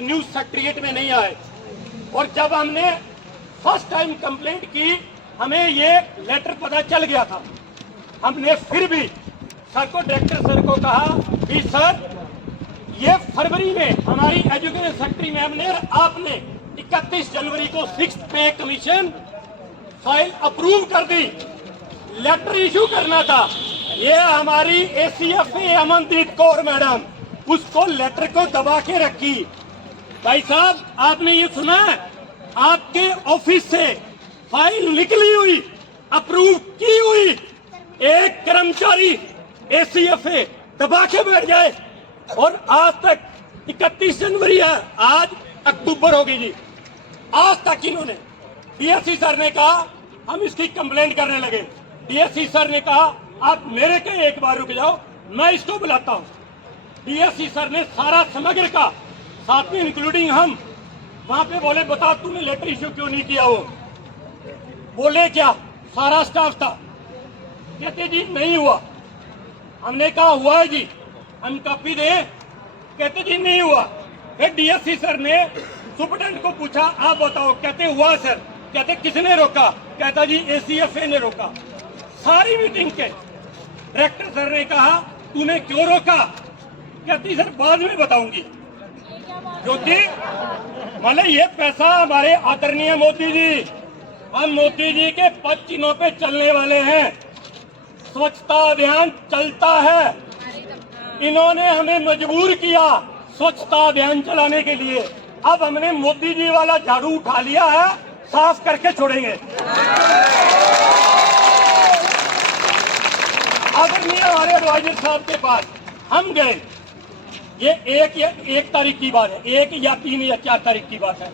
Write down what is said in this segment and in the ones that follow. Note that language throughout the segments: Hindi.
न्यूज सेक्रेटरीट में नहीं आए। और जब हमने फर्स्ट टाइम कंप्लेंट की, हमें ये लेटर पता चल गया था। हमने फिर भी सर को, डायरेक्टर सर को कहा कि सर ये फरवरी में हमारी एजुकेशन सेक्रेटरी मैम ने, आपने 31 जनवरी को 6th पे कमीशन फाइल अप्रूव कर दी, लेटर इशू करना था। ये हमारी ACFA अमनदीप कौर मैडम उसको लेटर को दबा के रखी। भाई साहब, आपने ये सुना है, आपके ऑफिस से फाइल निकली हुई, अप्रूव की हुई, एक कर्मचारी ACFA दबा के बैठ जाए। और आज तक 31 जनवरी है, आज अक्टूबर हो गई जी, आज तक इन्होंने, DSC सर ने कहा हम इसकी कंप्लेंट करने लगे। DSC सर ने कहा आप मेरे के एक बार रुक जाओ, मैं इसको बुलाता हूँ। DSC सर ने सारा समग्र का, साथ में इंक्लूडिंग हम, वहां पे बोले बता तूने लेटर इश्यू क्यों नहीं किया। वो बोले क्या, सारा स्टाफ था, कहते जी नहीं हुआ। हमने कहा हुआ है जी, हम कॉपी दे, कहते जी नहीं हुआ। फिर DSC सर ने सुपरटेंडेंट को पूछा आप बताओ, कहते हुआ सर। कहते किसने रोका, कहता जी ACFA ने रोका। सारी मीटिंग के डायरेक्टर सर ने कहा तूने क्यों रोका, कहती सर बाद में बताऊंगी, क्योंकि मतलब ये पैसा हमारे आदरणीय मोदी जी, हम मोदी जी के 5 चिन्हों पे चलने वाले हैं। स्वच्छता अभियान चलता है, इन्होंने हमें मजबूर किया स्वच्छता अभियान चलाने के लिए। अब हमने मोदी जी वाला झाड़ू उठा लिया है, साफ करके छोड़ेंगे। आदरणीय हमारे एडवाइजर साहब के पास हम गए, ये एक तारीख की बात है, 1 या 3 या 4 तारीख की बात है।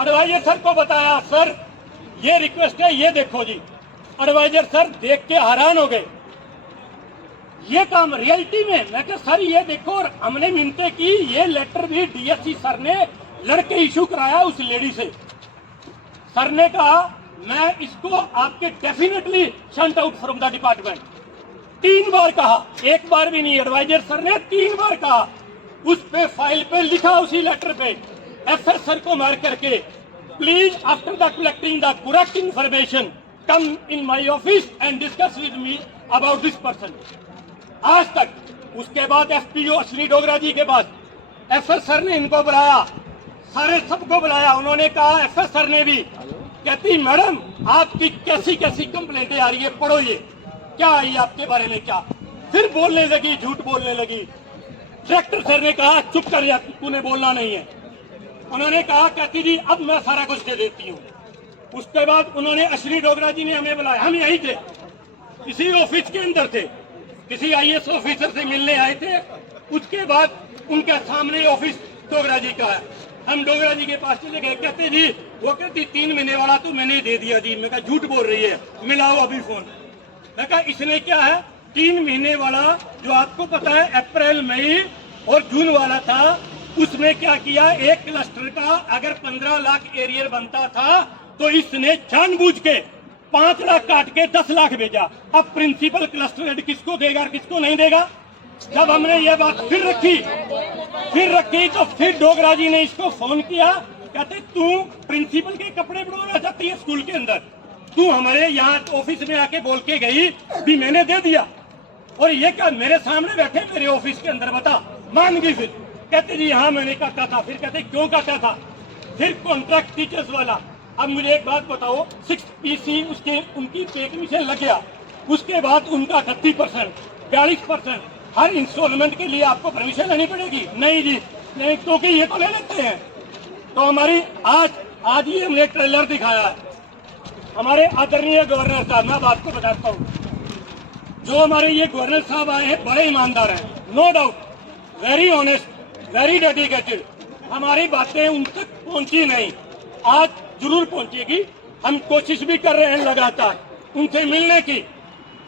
एडवाइजर सर को बताया सर ये रिक्वेस्ट है, ये देखो जी। एडवाइजर सर देख के हैरान हो गए, ये काम रियलिटी में। मैं कहा सर ये देखो, और हमने मिन्नतें की, ये लेटर भी DSC सर ने लड़के इशू कराया उस लेडी से। सर ने कहा मैं इसको आपके definitely shunt out from the department. 3 बार कहा, एक बार भी नहीं, एडवाइजर सर ने 3 बार कहा। उस पे फाइल पे लिखा, उसी लेटर पे FS सर को मार करके, please after the collecting the correct information come in my office and discuss with me about this person. आज तक उसके बाद FPO अश्विनी डोगरा जी के पास FS सर ने इनको बुलाया, सारे सबको बुलाया। उन्होंने कहा, FS सर ने भी, कहती मैडम आपकी कैसी कैसी कंप्लेंटें आ रही है, पढ़ो ये क्या आई आपके बारे में क्या। फिर बोलने लगी, झूठ बोलने लगी। डायरेक्टर सर ने कहा चुप कर जा, तूने बोलना नहीं है। उन्होंने कहा कहती जी अब मैं सारा कुछ दे देती हूँ। उसके बाद उन्होंने, अश्विनी डोगरा जी ने हमें बुलाया, हम यही थे, इसी ऑफिस के अंदर थे, किसी IAS ऑफिसर से मिलने आए थे। उसके बाद उनके सामने ऑफिस डोगरा जी का है, हम डोगरा जी के पास चले गए। कहते जी, वो कहती 3 महीने वाला तो मैंने दे दिया जी। मैं कहा झूठ बोल रही है, मिलाओ अभी फोन। मैं कहा इसने क्या है, 3 महीने वाला जो आपको पता है अप्रैल मई और जून वाला था, उसने क्या किया, एक क्लस्टर का अगर 15 लाख एरियर बनता था तो इसने जानबूझ के 5 लाख काट के 10 लाख भेजा। अब प्रिंसिपल क्लस्टर हेड किसको देगा, किसको नहीं देगा। जब हमने ये बात फिर रखी तो फिर डोगरा जी ने इसको फोन किया, कहते तू प्रिंसिपल के कपड़े बनवाना चाहती है स्कूल के अंदर, तू हमारे यहाँ ऑफिस में आके बोल के गई भी मैंने दे दिया, और ये क्या मेरे सामने बैठे मेरे ऑफिस के अंदर, बता। मान गई फिर, कहते जी हाँ मैंने काटा था। फिर कहते क्यों काटा था, फिर कॉन्ट्रैक्ट टीचर्स वाला। अब मुझे एक बात बताओ, 6 PC उसके उनकी पे कमीशन लग गया, उसके बाद उनका 38%, 42% हर इंस्टॉलमेंट के लिए आपको परमिशन लेनी पड़ेगी। नहीं जी नहीं, क्योंकि ये तो ले लेते हैं। तो हमारी आज ही हमने ट्रेलर दिखाया है। हमारे आदरणीय गवर्नर साहब, मैं आपको बताता हूँ, जो हमारे ये गवर्नर साहब आए हैं बड़े ईमानदार हैं, no doubt, very honest, very dedicated. हमारी बातें उन तक पहुंची नहीं, आज जरूर पहुंचेगी। हम कोशिश भी कर रहे हैं लगातार उनसे मिलने की।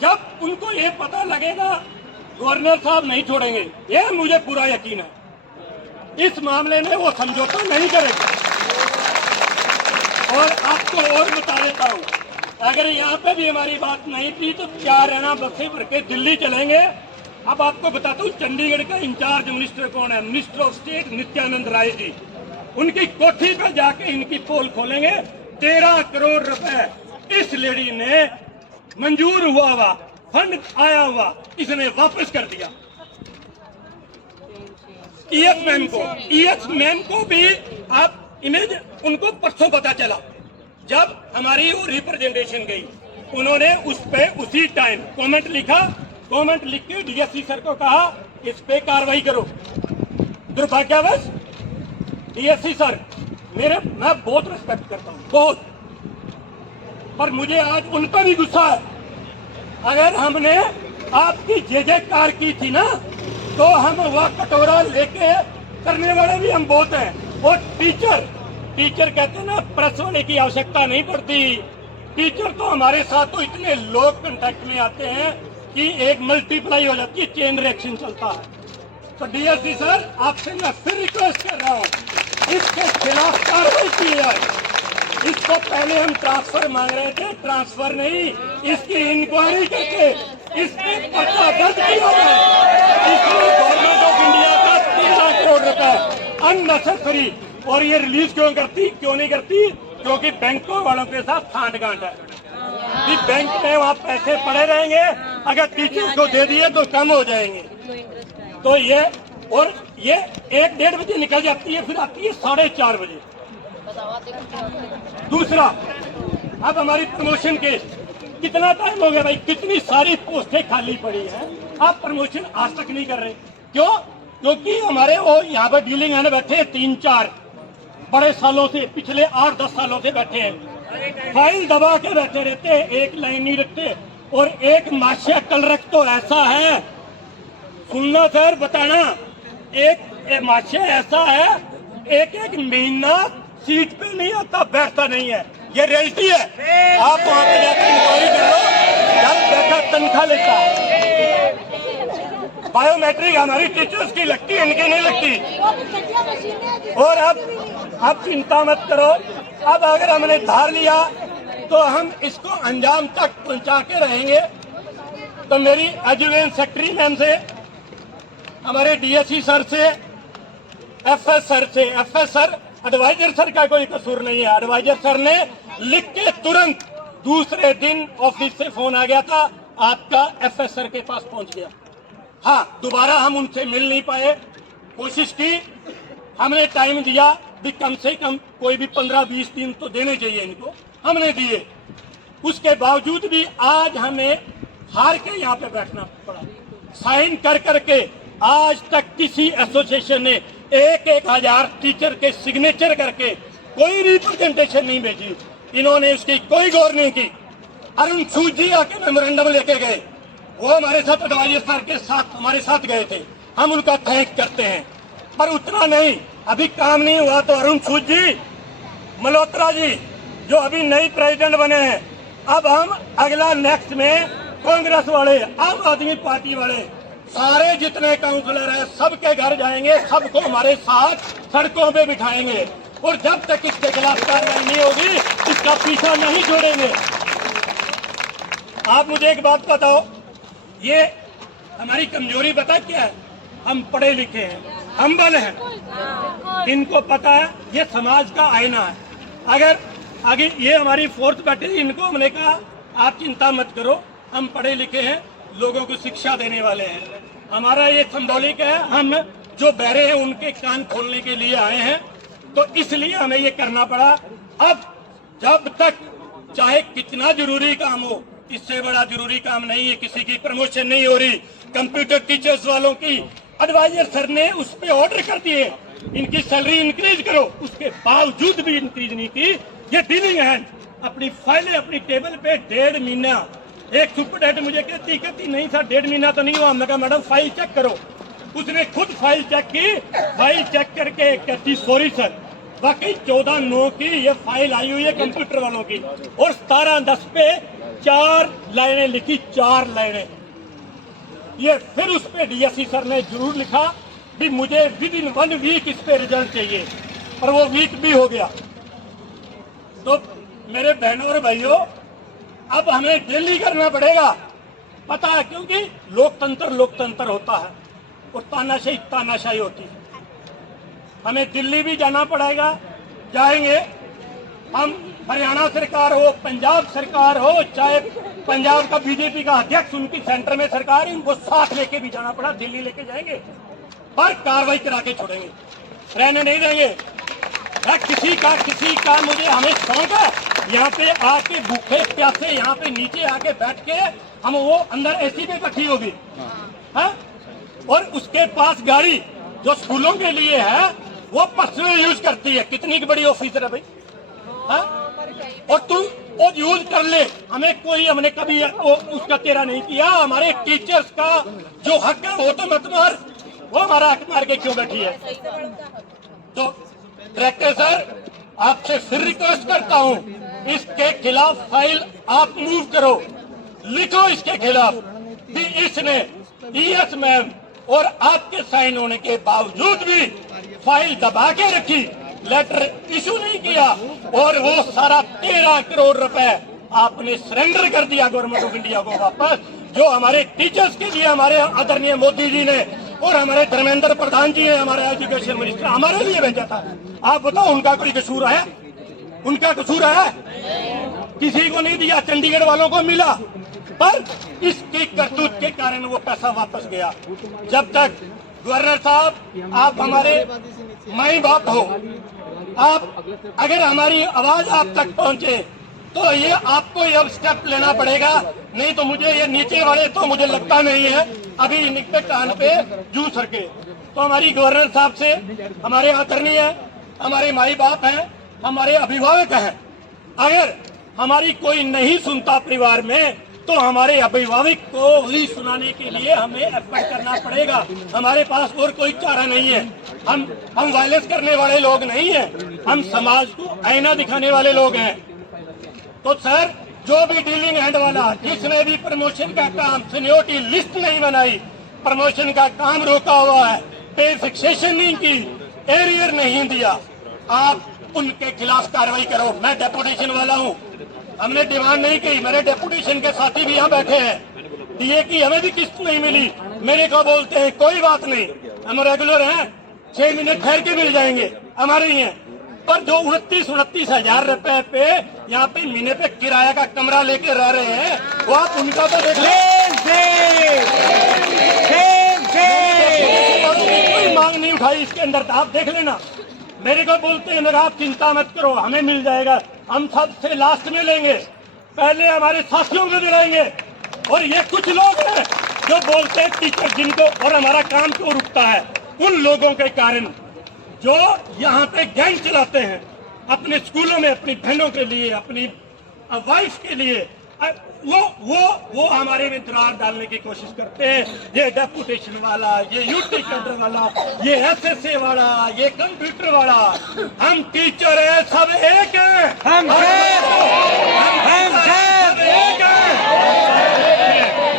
जब उनको ये पता लगेगा गवर्नर साहब नहीं छोड़ेंगे, ये मुझे पूरा यकीन है। इस मामले में वो समझौता नहीं करेंगे। और आपको और बता देता हूँ, अगर यहाँ पे भी हमारी बात नहीं थी तो 4 रहना बसें भर के दिल्ली चलेंगे। अब आपको बताता हूँ चंडीगढ़ का इंचार्ज मिनिस्टर कौन है, minister of state Nityanand Rai ji. उनकी कोठी पे जाके इनकी पोल खोलेंगे। 13 करोड़ रुपए इस लेडी ने मंजूर हुआ फंड आया हुआ इसने वापस कर दिया। ईएस मैम को भी आप इमेज उनको परसों पता चला जब हमारी वो रिप्रेजेंटेशन गई, उन्होंने उस पे उसी टाइम कमेंट लिखा। कमेंट लिख के डीएससी सर को कहा इस पे कार्रवाई करो। दुर्भाग्यवश डीएससी सर मैं बहुत रिस्पेक्ट करता हूँ बहुत, पर मुझे आज उन पर भी गुस्सा है। अगर हमने आपकी जयकार की थी ना तो हम वह कटोरा लेके करने वाले भी हम बहुत हैं। और टीचर कहते हैं ना प्रेस होने की आवश्यकता नहीं पड़ती। टीचर तो हमारे साथ तो इतने लोग कांटेक्ट में आते हैं कि एक मल्टीप्लाई हो जाती है, चेन रिएक्शन चलता है। तो डीएससी सर आपसे मैं फिर रिक्वेस्ट कर रहा हूँ इसके खिलाफ कार्रवाई की जाए। इसको पहले हम ट्रांसफर मांग रहे थे, ट्रांसफर नहीं, इसकी इंक्वायरी करके इस पे पर्चा दर्ज किया जाए। इसमें गवर्नमेंट ऑफ इंडिया का 13 करोड़ रुपए अननेसेसरी, और ये रिलीज क्यों नहीं करती? क्योंकि बैंकों वालों के साथ सांठगांठ है कि बैंक में वहाँ पैसे पड़े रहेंगे, अगर टीचर को दे दिए तो कम हो जाएंगे। तो ये 1-1:30 बजे निकल जाती है, फिर आती है 4:30 बजे। दूसरा, अब हमारी प्रमोशन केस कितना टाइम हो गया भाई, कितनी सारी पोस्टें खाली पड़ी हैं, आप प्रमोशन आज तक नहीं कर रहे। क्यों? क्योंकि हमारे वो यहाँ पर डीलिंग है ना, बैठे 3-4 बड़े सालों से, पिछले 8-10 सालों से बैठे हैं, फाइल दबा के बैठे रहते हैं, एक लाइन नहीं रखते। और एक माशा कल रख तो ऐसा है, सुनना सर बताना, एक माशा ऐसा है एक महीना सीट पे नहीं आता, बैठता नहीं है, ये रियलिटी है। आप वहाँ पे जाकर इंक्वायरी कर लो, जब बैठा तनख्वाह लेता है। बायोमेट्रिक हमारी टीचर्स की लगती है, इनकी नहीं लगती। और अब चिंता मत करो, अब अगर हमने धार लिया तो हम इसको अंजाम तक पहुंचा के रहेंगे। तो मेरी एजुकेशन सेक्रेटरी मैम से, हमारे डीएससी सर से, एफएस सर एडवाइजर सर का कोई कसूर नहीं है। एडवाइजर सर ने लिख के तुरंत दूसरे दिन ऑफिस से फोन आ गया था, आपका एफएस सर के पास पहुंच गया। हाँ, दोबारा हम उनसे मिल नहीं पाए, कोशिश की, हमने टाइम दिया भी कम से कम कोई भी 15-20 दिन तो देने चाहिए इनको, हमने दिए। उसके बावजूद भी आज हमें हार के यहाँ पे बैठना पड़ा। साइन कर करके आज तक किसी एसोसिएशन ने 1,000 टीचर के सिग्नेचर करके कोई रिप्रेजेंटेशन नहीं भेजी, इन्होंने उसकी कोई गौर नहीं की। अरुण सूद जी आके मेमोरेंडम लेके गए, वो हमारे साथ एडवाइजर सर के साथ हमारे साथ गए थे, हम उनका थैंक करते हैं। पर उतना नहीं, अभी काम नहीं हुआ तो अरुण सूद जी, मल्होत्रा जी जो अभी नई प्रेसिडेंट बने हैं, अब हम अगला नेक्स्ट में कांग्रेस वाले, आम आदमी पार्टी वाले, सारे जितने काउंसलर हैं सबके घर जाएंगे, सबको हमारे साथ सड़कों पे बिठाएंगे। और जब तक इसके खिलाफ कार्रवाई नहीं होगी इसका पीछा नहीं छोड़ेंगे। आप मुझे एक बात बताओ, ये हमारी कमजोरी पता क्या है? हम पढ़े लिखे हैं, हम्बल हैं, इनको पता है ये समाज का आईना है। अगर आगे ये हमारी फोर्थ बैठे, इनको हमने कहा आप चिंता मत करो, हम पढ़े लिखे हैं, लोगों को शिक्षा देने वाले हैं, हमारा ये सिंबॉलिक है, हम जो बहरे हैं उनके कान खोलने के लिए आए हैं, तो इसलिए हमें ये करना पड़ा। अब जब तक चाहे कितना जरूरी काम हो, इससे बड़ा जरूरी काम नहीं है, किसी की प्रमोशन नहीं हो रही, कंप्यूटर टीचर्स वालों की एडवाइजर सर ने उस पे ऑर्डर कर दिए इनकी सैलरी इंक्रीज करो, उसके बावजूद भी इंक्रीज नहीं की। ये डीलिंग हैंड अपनी फाइलें अपनी टेबल पे 1.5 महीना, एक सुपरडेंट मुझे कहती नहीं सर 1.5 महीना तो नहीं हुआ। मैं कहा मैडम फाइल चेक करो, उसने खुद फाइल चेक की, फाइल चेक करके कहती सॉरी सर, बाकी 14/9 की ये फाइल आई हुई है कंप्यूटर वालों की, और 17/10 पे 4 लाइनें लिखी, 4 लाइनें। ये फिर उस पे डीएससी सर ने जरूर लिखा भी मुझे विदिन 1 वीक इस पे रिजल्ट चाहिए, और वो वीक भी हो गया। तो मेरे बहनों और भाइयों, अब हमें डेली करना पड़ेगा, पता है, क्योंकि लोकतंत्र होता है और तानाशाही होती है। हमें दिल्ली भी जाना पड़ेगा, जाएंगे हम। हरियाणा सरकार हो, पंजाब सरकार हो, चाहे पंजाब का बीजेपी का अध्यक्ष, उनकी सेंटर में सरकार है, उनको साथ लेके भी जाना पड़ा, दिल्ली लेके जाएंगे, पर कार्रवाई करा के छोड़ेंगे, रहने नहीं देंगे। किसी का मुझे हमें शौक है यहाँ पे आके भूखे प्यासे यहाँ पे नीचे आके बैठ के हम वो अंदर एसी में इकट्ठी होगी, हाँ? और उसके पास गाड़ी जो स्कूलों के लिए है वो पर्सनल यूज करती है। कितनी बड़ी ऑफिसर है भाई, हाँ? और तू वो यूज कर ले, हमें कोई, हमने कभी उसका तेरा नहीं किया। हमारे टीचर्स का जो हक है वो तो मत मार, वो हमारा हक मार के क्यों बैठी है? तो डायरेक्टर सर, आपसे फिर रिक्वेस्ट करता हूँ, इसके खिलाफ फाइल आप मूव करो, लिखो इसके खिलाफ कि इसने ES मैम और आपके साइन होने के बावजूद भी फाइल दबा के रखी, लेटर इशू नहीं किया, और वो सारा 13 करोड़ रुपए आपने सरेंडर कर दिया गवर्नमेंट ऑफ इंडिया को वापस, जो हमारे टीचर्स के लिए हमारे आदरणीय मोदी जी ने और हमारे धर्मेंद्र प्रधान जी ने, हमारे एजुकेशन मिनिस्टर, हमारे लिए भेजा था। आप बताओ, उनका कोई कसूर है? उनका कसूर है? किसी को नहीं दिया, चंडीगढ़ वालों को मिला, पर इसकी करतूत के कारण वो पैसा वापस गया। जब तक गवर्नर साहब आप हमारे माई बाप हो, आप अगर हमारी आवाज आप तक पहुंचे तो ये आपको ये अब स्टेप लेना पड़ेगा, नहीं तो मुझे ये नीचे वाले तो मुझे लगता नहीं है अभी इनके कान पे जू सके। तो हमारी गवर्नर साहब से, हमारे आदरणीय, हमारे माई बाप हैं, हमारे अभिभावक हैं, अगर हमारी कोई नहीं सुनता परिवार में तो हमारे अभिभावक को ही सुनाने के लिए हमें एफर्ट करना पड़ेगा। हमारे पास और कोई चारा नहीं है। हम वायलेंस करने वाले लोग नहीं हैं, हम समाज को आईना दिखाने वाले लोग हैं। तो सर, जो भी डीलिंग हैंड वाला, जिसने भी प्रमोशन का काम, सीनियोरिटी लिस्ट नहीं बनाई, प्रमोशन का काम रोका हुआ है, पे फिक्सेशन नहीं की, एरियर नहीं दिया, आप उनके खिलाफ कार्रवाई करो। मैं डेपुटेशन वाला हूँ, हमने डिमांड नहीं की, मेरे डेपुटेशन के साथी भी यहाँ बैठे हैं, DA की हमें भी किस्त नहीं मिली, मेरे को बोलते हैं कोई बात नहीं, हम रेगुलर हैं, 6 महीने ठहर के मिल जाएंगे, हमारे ही हैं। पर जो 29 हजार रुपए पे यहाँ पे महीने पे किराया का कमरा लेके रह रहे हैं, वो आप उनका तो देख कोई मांग नहीं उठाई इसके अंदर, तो आप देख लेना। मेरे को बोलते हैं आप चिंता मत करो, हमें मिल जाएगा, हम सबसे लास्ट में लेंगे, पहले हमारे साथियों को दिलाएंगे। और ये कुछ लोग हैं जो बोलते हैं टीचर जिनको, और हमारा काम क्यों रुकता है, उन लोगों के कारण जो यहाँ पे गैंग चलाते हैं अपने स्कूलों में, अपनी बहनों के लिए, अपनी वाइफ के लिए, वो हमारे में दरार डालने की कोशिश करते हैं। ये डेपुटेशन वाला, ये यूटी कैडर वाला, ये SSA वाला, ये कंप्यूटर वाला, हम टीचर है, सब एक है, हम सब एक है।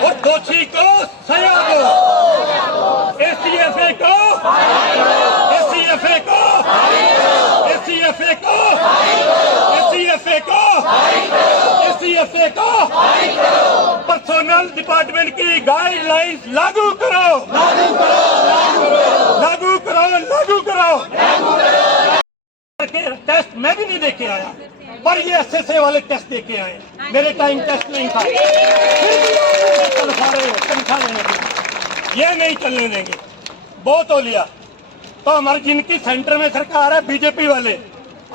और दोषी को सजा दो, SCFA को, SCFA को, SCFA को, SCFA को, SCFA को, पर्सनल डिपार्टमेंट की गाइडलाइंस लागू करो, लागू करो, लागू करो। टेस्ट मैं भी नहीं देके आया, पर ये SSA वाले टेस्ट देके आए, मेरे टाइम टेस्ट नहीं था, तनख्वाह लेने के, ये नहीं चलने देंगे, बहुत हो लिया। तो हमारे जिनकी सेंटर में सरकार है, बीजेपी वाले,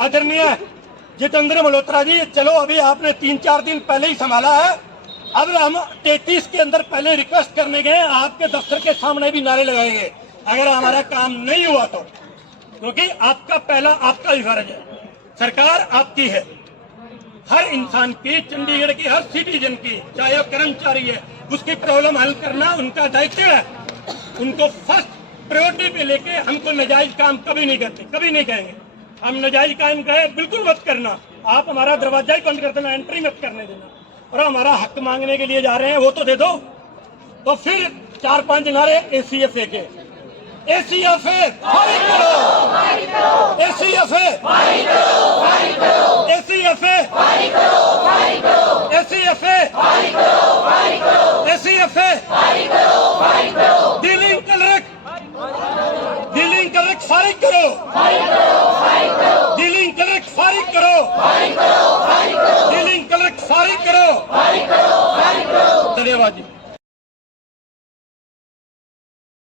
आदरणीय जितेंद्र मल्होत्रा जी, चलो अभी आपने 3-4 दिन पहले ही संभाला है, अब हम 33 के अंदर पहले रिक्वेस्ट करने गए, आपके दफ्तर के सामने भी नारे लगाएंगे अगर हमारा काम नहीं हुआ तो, क्योंकि आपका पहला आपका ही फर्ज है, सरकार आपकी है, हर इंसान की, चंडीगढ़ की हर सिटीजन की, चाहे वो कर्मचारी है, उसकी प्रॉब्लम हल करना उनका दायित्व है। उनको फर्स्ट प्रायोरिटी पे लेके हमको नाजायज काम कभी नहीं करते, कभी नहीं कहेंगे। हम नाजायज काम कहे बिल्कुल मत करना, आप हमारा दरवाजा ही बंद कर देना, एंट्री मत करने देना। और हमारा हक मांगने के लिए जा रहे हैं, वो तो दे दो। तो फिर 4-5 नारे SCFA के, SCFA फाइट करो, SCFA फाइट करो, SCFA फाइट करो, SCFA फाइट करो, SCFA फाइट करो, डीलिंग क्लर्क कलेक्ट फायरिंग करो, डीलिंग कलेक्ट फायरिंग करो, डीलिंग कलेक्ट फायरिंग करो। धन्यवाद जी।